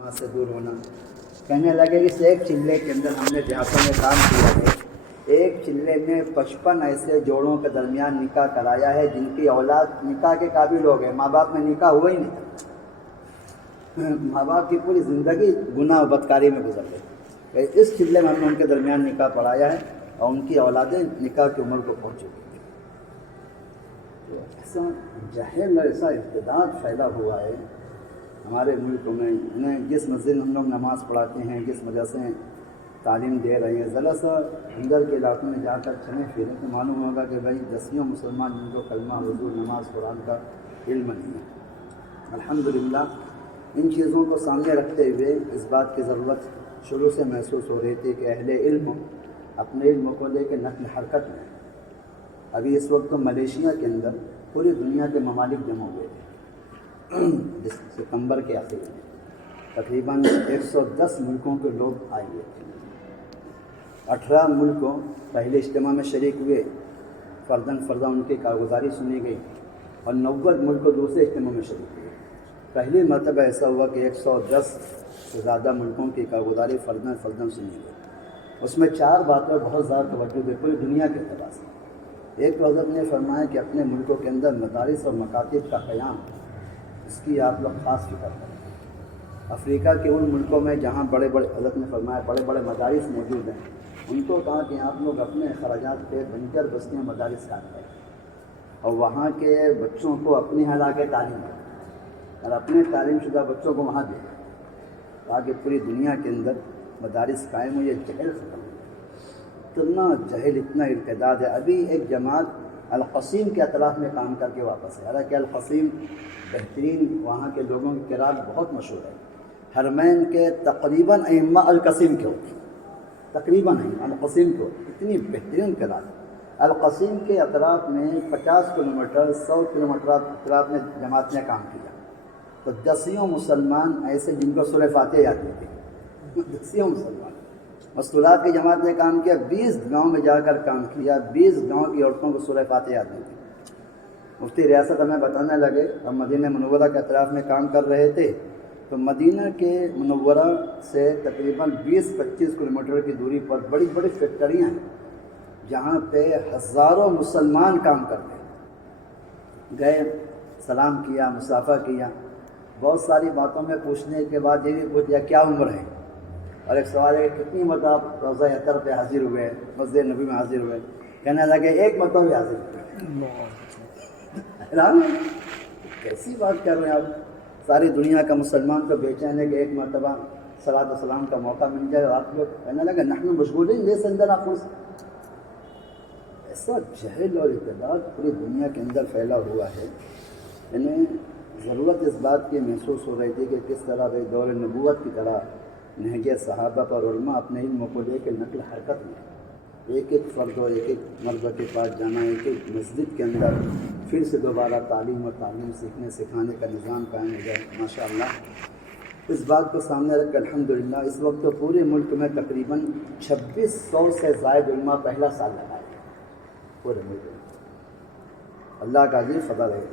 وہاں سے دور ہونا. کہنے لگے اس ایک چلے کے اندر ہم نے دیہاتوں میں کام کیا ہے, ایک چلے میں 55 ایسے جوڑوں کے درمیان نکاح کرایا ہے جن کی اولاد نکاح کے قابل ہو گئے, ماں باپ میں نکاح ہوا ہی نہیں تھا, ماں باپ کی پوری زندگی گناہ و بدکاری میں گزر گئی. اس چلے میں ہم نے ان کے درمیان نکاح پڑھایا ہے اور ان کی اولادیں نکاح کی عمر کو پہنچ چکی ہیں. تو ایسا جہل ایسا ارتداد پھیلا ہوا ہے ہمارے ملک میں. انہیں جس مسجد میں ہم لوگ نماز پڑھاتے ہیں, جس مدرسے تعلیم دے رہے ہیں, ذرا سا اندر کے علاقوں میں جا کر چلیں پھریں تو معلوم ہوگا کہ بھائی دسیوں مسلمان جن کو کلمہ وضو نماز قرآن کا علم نہیں ہے. الحمدللہ ان چیزوں کو سامنے رکھتے ہوئے اس بات کی ضرورت شروع سے محسوس ہو رہی تھی کہ اہل علم اپنے علم کو لے کے نقل حرکت میں. ابھی اس وقت ملیشیا کے اندر پوری دنیا کے ممالک جمع ہوئے تھے ستمبر کے آخر میں, تقریباً 110 ملکوں کے لوگ آئے ہوئے تھے. 18 ملکوں پہلے اجتماع میں شریک ہوئے, فرداً ان کی کارگزاری سنی گئی, اور 90 ملک دوسرے اجتماع میں شریک ہوئے. پہلی مرتبہ ایسا ہوا کہ 110 سے زیادہ ملکوں کی کارگزاری فرداً سنی گئی. اس میں 4 باتوں پر بہت زیادہ توجہ دی پوری دنیا کے اعتبار سے. ایک تو حضرت نے فرمایا کہ اپنے ملکوں کے اندر مدارس اور مکاتب کا قیام, اس کی آپ لوگ خاص فکر کریں. افریقہ کے ان ملکوں میں جہاں حضرت نے فرمایا بڑے بڑے مدارس موجود ہیں, ان کو کہا کہ آپ لوگ اپنے اخراجات پہ بنجر بستیاں مدارس قائم کریں اور وہاں کے بچوں کو اپنی ہلا کے تعلیم دیں اور اپنے تعلیم شدہ بچوں کو وہاں دیں تاکہ پوری دنیا کے اندر مدارس قائم ہو. یہ جہل ختم ہو, اتنا جہل اتنا ارتداد ہے. ابھی ایک جماعت القصیم کے اطراف میں کام کر کے واپس ہے. حالانکہ القصیم بہترین وہاں کے لوگوں کی قرات بہت مشہور ہے. حرمین کے تقریباً ائمہ القصیم کے ہوتے ہیں, تقریباً القصیم کو اتنی بہترین قرات. القصیم کے اطراف میں 50 کلومیٹر 100 کلومیٹر اطراف میں جماعت نے کام کیا. تو 10 مسلمان ایسے جن کو سورہ فاتحہ یاد نہیں تھی, 10 مسلمان مستورات کی جماعت نے کام کیا. 20 گاؤں میں جا کر کام کیا, 20 گاؤں کی عورتوں کو سورہ فاتحہ یاد نہیں تھی. مفتی ریاست ہمیں بتانے لگے, ہم مدینہ منورہ کے اطراف میں کام کر رہے تھے, تو مدینہ کے منورہ سے تقریباً 20-25 کلومیٹر کی دوری پر بڑی بڑی فیکٹریاں ہیں جہاں پہ ہزاروں مسلمان کام کرتے ہیں. گئے, سلام کیا, مصافحہ کیا, بہت ساری باتوں میں پوچھنے کے بعد یہ بھی پوچھ لیا کیا عمر ہے, اور ایک سوال ہے کہ کتنی مرتبہ آپ روضہ اطہر پہ حاضر ہوئے, مسجد نبی میں حاضر ہوئے. کہنے لگے 1 مرتبہ بھی حاضر ہوئے. حیران کیسی بات کر رہے ہیں آپ, ساری دنیا کا مسلمان کو بیچین ہے کہ 1 مرتبہ صلاۃ و سلام کا موقع مل جائے, اور آپ لوگ کہنے لگے نحن مشغولین لیس عندنا فرصہ. ایسا جہل اور ارتداد پوری دنیا کے اندر پھیلا ہوا ہے. انہیں ضرورت اس بات کی محسوس ہو رہی تھی کہ کس طرح دور نبوت کی طرح نہج صحابہ پر علماء اپنے علم کو لے کے نقل حرکت میں ایک ایک فرد اور ایک ایک مرد کے پاس جانا, ایک ایک مسجد کے اندر پھر سے دوبارہ تعلیم سیکھنے سکھانے کا نظام قائم ہو جائے. ماشاء اللہ اس بات کو سامنے رکھ کر الحمدللہ اس وقت تو پورے ملک میں تقریباً 2600 سے زائد علماء پہلا سال لگائے پورے ملک میں. اللہ کا عظیم فضل ہے.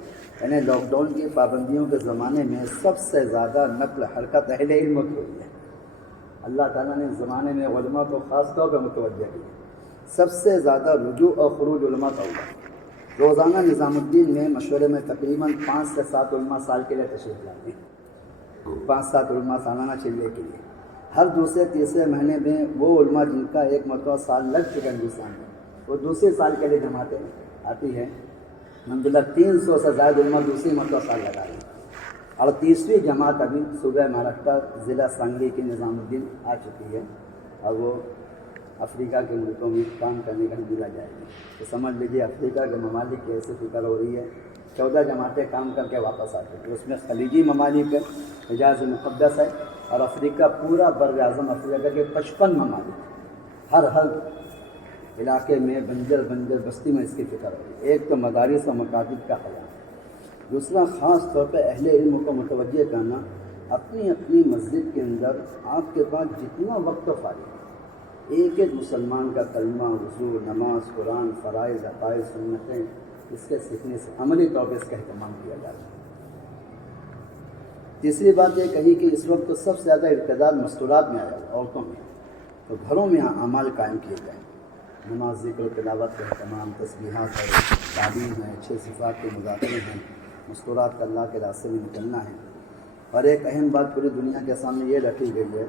یعنی لاک ڈاؤن کی پابندیوں کے زمانے میں سب سے زیادہ نقل حرکت اہل علم کی ہوئی ہے. اللہ تعالیٰ نے اس زمانے میں علماء کو خاص طور پہ متوجہ کیا. سب سے زیادہ رجوع اور خروج علماء کا ہوا. روزانہ نظام الدین میں مشورے میں تقریباً 5 سے 7 علماء سال کے لیے تشریف لاتے ہیں. 5-7 علماء سالانہ چلنے کے لیے. ہر دوسرے تیسرے مہینے میں وہ علماء جن کا 1 مرتبہ سال لگ چکا ہندوستان میں وہ دوسرے سال کے لیے جماعتیں آتی ہیں. الحمدللہ 300 سے زائد علماء دوسری مرتبہ سال لگا رہے ہیں. اور تیسری جماعت ابھی صوبہ مہاراشٹر ضلع سانگلی کی نظام الدین آ چکی ہے, اور وہ افریقہ کے ملکوں میں کام کرنے کا دیا جائے گا. تو سمجھ لیجیے افریقہ کے ممالک کی ایسے فکر ہو رہی ہے. 14 جماعتیں کام کر کے واپس آتی ہیں. اس میں خلیجی ممالک ہے, حجاز مقدس ہے, اور افریقہ پورا بر اعظم افریقہ کے 55 ممالک ہر علاقے میں بنجر بستی میں اس کی فکر ہو رہی ہے. ایک تو مدارس و مکاتب کا قیام, دوسرا خاص طور پہ اہل علم کو متوجہ کرنا اپنی اپنی مسجد کے اندر آپ کے پاس جتنا وقت فارغ ایک ایک مسلمان کا کلمہ وضو نماز قرآن فرائض عقائد سنتیں اس کے سیکھنے سے عملی طور پہ اس کا اہتمام کیا جاتا ہے. تیسری بات یہ کہی کہ اس وقت تو سب سے زیادہ ارتداد مستورات میں آیا عورتوں میں، تو گھروں میں اعمال قائم کیے جائیں، نماز، ذکر و تلاوت کا اہتمام، تسبیحات ہے، تعلیم ہے، اچھے صفات کے مذاکرے ہیں، مستورات کا اللہ کے راستے میں نکلنا ہے۔ اور ایک اہم بات پوری دنیا کے سامنے یہ رکھی گئی ہے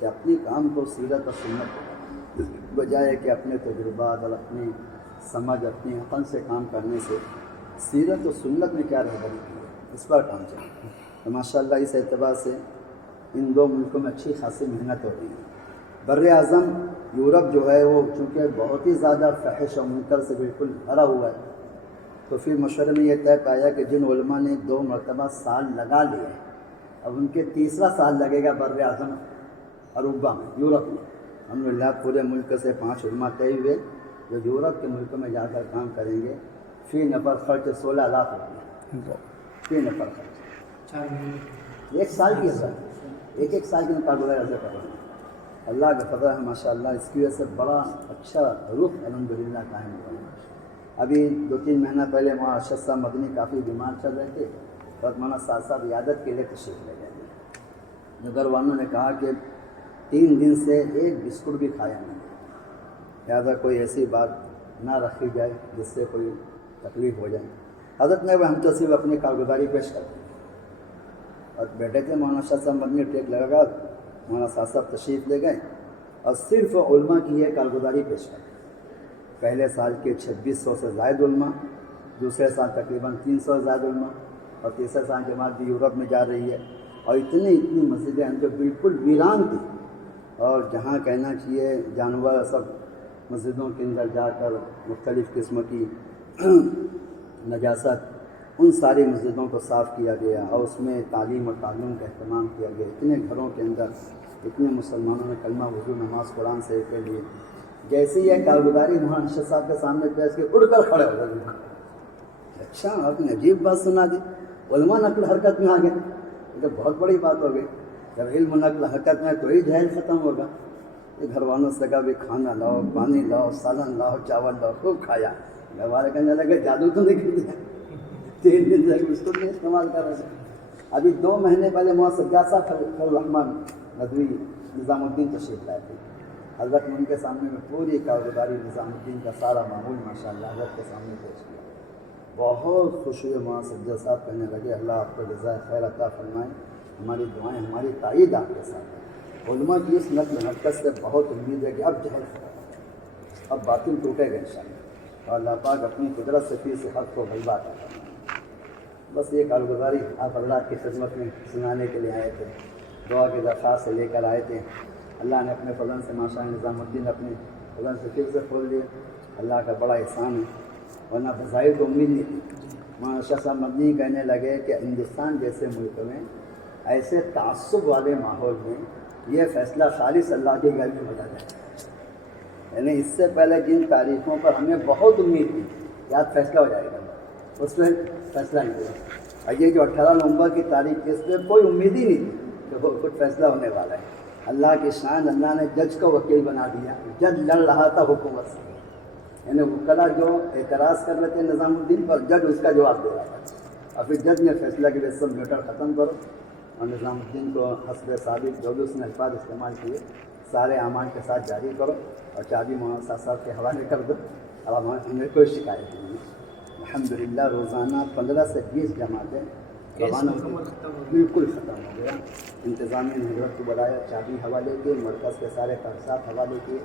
کہ اپنی کام کو سیرت اور سنت بجائے کہ اپنے تجربات اور اپنی سمجھ، اپنی عقل سے کام کرنے سے سیرت و سنت میں کیا رہبری کی ہے اس پر کام چاہیے۔ تو ماشاءاللہ اس اعتبار سے ان دو ملکوں میں اچھی خاصی محنت ہو رہی ہے۔ بر اعظم یورپ جو ہے وہ چونکہ بہت ہی زیادہ فحش و منکر سے بالکل بھرا ہوا ہے، تو پھر مشورے میں یہ طے پایا کہ جن علماء نے 2 مرتبہ سال لگا لیے، اب ان کے تیسرا سال لگے گا بر اعظم اروپا میں، یورپ میں۔ الحمدللہ پورے ملک سے 5 علماء طے ہوئے جو یورپ کے ملکوں میں جا کر کام کریں گے۔ فی نفر خرچ 16 لاکھ روپئے، فی نفر خرچ 1 سال کی حضرت، ایک سال کے مقابلہ عرض کر رہے ہیں۔ اللہ کا فضل ہے ماشاءاللہ، اس کی وجہ سے بڑا اچھا رخ الحمدللہ قائم ہوا ہے۔ ابھی 2-3 مہینہ پہلے مولانا ارشد صاحب مدنی کافی بیمار چل رہے تھے، اور مولانا سعد صاحب عیادت کے لیے تشریف لے گئے تھے۔ گھر والوں نے کہا کہ 3 دن سے ایک بسکٹ بھی کھایا نہیں، لہٰذا کوئی ایسی بات نہ رکھی جائے جس سے کوئی تکلیف ہو جائے۔ حضرت نے ہم تو صرف اپنی کارگزاری پیش کر دی اور بیٹھے تھے، مولانا ارشد صاحب مدنی ٹیک لگا، مولانا سعد صاحب تشریف لے گئے اور صرف علماء کی یہ کارگزاری پیش کر دی۔ پہلے سال کے 2600 سے زائد علماء، دوسرے سال تقریباً 300 سے زائد علماء، اور تیسرے سال جماعت بھی یورپ میں جا رہی ہے، اور اتنی مسجدیں ہیں جو بالکل ویران تھیں، اور جہاں کہنا چاہیے جانور سب مسجدوں کے اندر جا کر مختلف قسم کی نجاست، ان ساری مسجدوں کو صاف کیا گیا اور اس میں تعلیم اور تعلم کا اہتمام کیا گیا۔ اتنے گھروں کے اندر اتنے مسلمانوں نے کلمہ وضو نماز قرآن سے کے لیے، جیسے یہ کارگزاری مولانا ارشد صاحب کے سامنے پیش کے اڑ کر کھڑے ہو گئے۔ اچھا، آپ نے عجیب بات سنا دی، علماء نقل حرکت میں آ گئے، یہ تو بہت بڑی بات ہو گئی۔ جب علم نقل حرکت میں تو ہی جہل ختم ہوگا۔ یہ گھر والوں سے کہا بھی کھانا لاؤ، پانی لاؤ، سالن لاؤ، چاول لاؤ، خوب کھایا۔ گھر والے کہنے لگے جادو تو نہیں کر دیا، 3 دن سے اس کو نہیں استعمال کر رہے تھے۔ ابھی 2 مہینے پہلے مولانا سجاد صاحب فضل الرحمن ندوی نظام الدین تشریف لائے تھے، حضرت نے ان کے سامنے میں پوری کارگزاری نظام الدین کا سارا معمول ماشاءاللہ حضرت کے سامنے پیش کیا۔ بہت خوش ہوئے مولانا سجاد صاحب، کہنے لگے اللہ آپ کو جزائے خیر عطا فرمائے، ہماری دعائیں، ہماری تائید آپ کے ساتھ ہے۔ علماء کی اس نقل حرکت سے بہت امید ہے کہ اب جہل ختم، اب باطل ٹوٹے گا انشاءاللہ، اور اللہ پاک اپنی قدرت سے پھر سے حق کو غلبہ عطا فرمائے۔ بس یہ کارگزاری آپ حضرات کی خدمت میں سنانے کے لیے آئے تھے، دعا کی درخواست سے لے کر آئے تھے۔ اللہ نے اپنے فضل سے ماشاءاللہ نظام الدین اپنے فضل سے پھر سے کھول دیے، اللہ کا بڑا احسان ہے، ورنہ بظاہر تو امید نہیں تھی۔ مولانا ارشد صاحب مدنی کہنے لگے کہ ہندوستان جیسے ملک میں ایسے تعصب والے ماحول میں یہ فیصلہ خالص اللہ کے گھر میں ہو جاتا ہے، یعنی اس سے پہلے جن تاریخوں پر ہمیں بہت امید تھی کہ آج فیصلہ ہو جائے گا، اس میں فیصلہ نہیں ہوا۔ اور یہ جو 18 نومبر کی تاریخ ہے، اس میں کوئی امید ہی نہیں تھی کہ وہ کچھ فیصلہ ہونے والا ہے۔ اللہ کی شان، اللہ نے جج کو وکیل بنا دیا، جج لڑ رہا تھا حکومت سے، یعنی وکلا جو اعتراض کر رہے تھے نظام الدین پر، جج اس کا جواب دے رہا تھا، اور پھر جج نے فیصلہ کہ سب میٹر ختم کرو اور نظام الدین کو حسب ثابت جو بھی اس نے الفاظ استعمال کیے سارے اعمال کے ساتھ جاری کرو، اور چابی مولانا سعد صاحب کے حوالے کر دو، اور ہمیں کوئی شکایت نہیں ہے۔ الحمدللہ روزانہ 15 سے 20 جماعتیں روانہ بالکل ختم ہو گیا۔ انتظامیہ نے حضرت کو بلایا، چابی حوالے کی، مرکز کے سارے کاغذات حوالے کیے،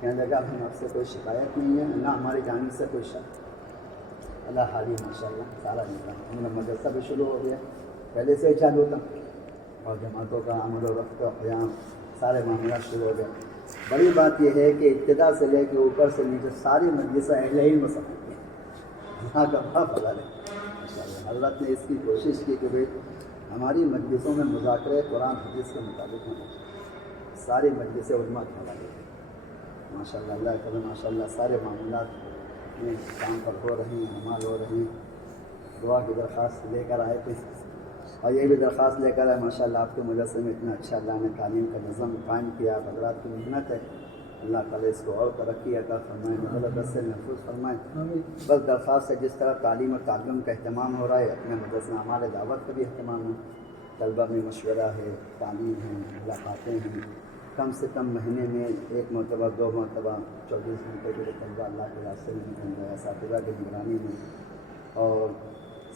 کہنے لگا ہم آپ سے کوئی شکایت نہیں ہے، نہ ہماری جانب سے کوئی شک۔ اللہ حالی ماشاءاللہ سارا نظام، ہمارا مدرسہ بھی شروع ہو گیا، پہلے سے ہی چالو تھا، اور جماعتوں کا عمل و رفت و قیام سارے معاملات شروع ہو گئے۔ بڑی بات یہ ہے کہ ابتدا سے لے کے اوپر سے نیچے ساری مجلسیں اہل علم سمجھتی ہیں، یہاں کا بڑا فضل ہے ماشاءاللہ۔ حضرت نے اس کی کوشش کی کہ بھائی ہماری مجلسوں میں مذاکرے قرآن حدیث کے مطابق ہونا چاہیے، ساری مجلسیں علماء کے حوالے کی ماشاءاللہ۔ اللہ کرے ماشاءاللہ سارے معاملات میں کام پر ہو رہے ہیں، عمال ہو رہے ہیں۔ دعا کی درخواست لے کر آئے تھے، اور یہ بھی درخواست لے کر آئے ماشاءاللہ آپ کے مدرسے میں اتنا اچھا اللہ نے تعلیم کا نظم قائم کیا، آپ حضرات کی محنت ہے، اللہ تعالیٰ اس کو اور ترقی عطا فرمائے، مدرسے سے محفوظ فرمائے۔ بس درخواست ہے جس طرح تعلیم اور تعلم کا اہتمام ہو رہا ہے، اپنے مدرسے میں ہمارے دعوت کا بھی اہتمام ہے، طلبہ میں مشورہ ہے، تعلیم ہے، ملاقاتیں ہیں، کم سے کم مہینے میں 1 مرتبہ 2 مرتبہ 24 گھنٹے کے لیے طلبہ اللہ کے راستے میں نکل جائے اساتذہ کی نگرانی میں، اور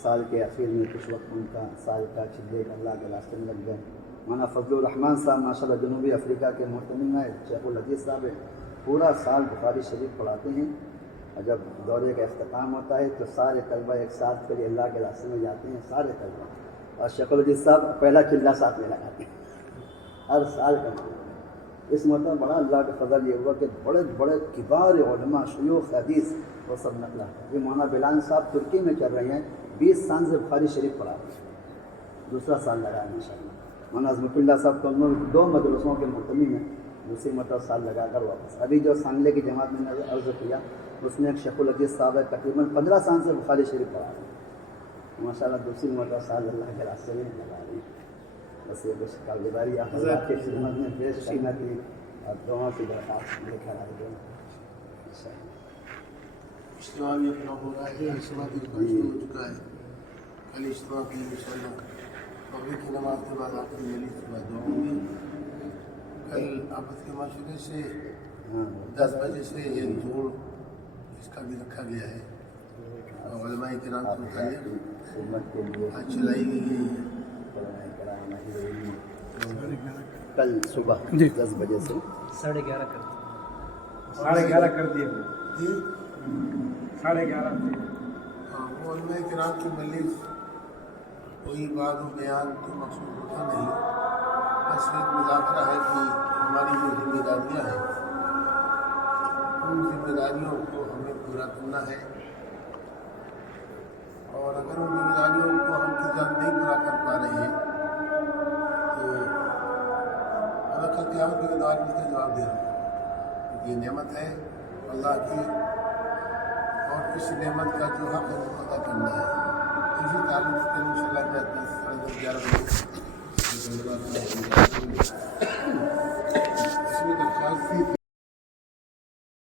سال کے آخر میں کچھ وقت ان کا سال کا چلے کا اللہ کے راستے میں لگ جائے۔ مولانا فضل الرحمان صاحب ماشاء اللہ جنوبی افریقہ کے محتمم ہیں، شیخ الحدیث صاحب ہیں، پورا سال بخاری شریف پڑھاتے ہیں، اور جب دورے کا اختتام ہوتا ہے تو سارے طلبہ ایک ساتھ کے لیے اللہ کے راستے میں جاتے ہیں، سارے طلبہ، اور شیخ الحدیث صاحب پہلا چلہ ساتھ میں لگاتے ہیں ہر سال کا۔ اس مرتبہ بڑا اللہ کا فضل یہ ہوا کہ بڑے بڑے کبار علماء شیوخ حدیث وہ سب نقلا ہے۔ یہ مولانا بلال صاحب ترکی میں چل رہے ہیں، 20 سال سے بخاری شریف پڑھا رہے ہیں، دوسرا سال لگا ہے ماشاءاللہ۔ مولانا عظمت اللہ صاحب تو 2 مدرسوں کے محتمم ہیں، دوسری مرتبہ سال لگا کر واپس۔ ابھی جو سانگلے کی جماعت میں نے عرض کیا اس میں ایک شیخ الحدیث صاحب ہے، تقریباً 15 سال سے بخاری شریف پڑھا رہے ہیں، ماشاءاللہ دوسری مرتبہ سال اللہ کے راستے میں لگا رہے ہیں۔ بس یہ کچھ کاروباری آپ کی خدمت میں پیش کرنا تھی اور دعاؤں کی درخواست لے کر آئے گئے۔ اجتماع بھی اپنا ہو رہا ہے، اجتماع بھی شروع ہو چکا ہے، کل اجتماع کی انشاءاللہ مغرب کی نماز کے بعد آخر مجلس کے بعد دعا ہوگی۔ کل آپس کے مشورے سے 10 بجے سے یہ جوڑ اس کا بھی رکھا گیا ہے، اور علماء کرام سے متعلق آج چلائی گئی ہے۔ کل صبح 10 بجے سے 11:30 کر دیے 11:30 ہاں، وہ علماء کرام کی مجلس کوئی بات و بیان تو مقصود ہوتا نہیں، بس ایک مذاکرہ ہے کہ ہماری جو ذمہ داریاں ہیں ان ذمہ داریوں کو ہمیں پورا کرنا ہے، اور اگر ان ذمہ داریوں کو ہم کسی نہیں پورا کر پا رہے ہیں تو اللہ کا قیامت کے دور میں اس کا جواب دے رہا ہے۔ یہ نعمت ہے اللہ کی، اور اس نعمت کا جو حق ہے وہ ادا کرنا ہے۔ اسی تعلق سے انشاءاللہ 10 11 بجے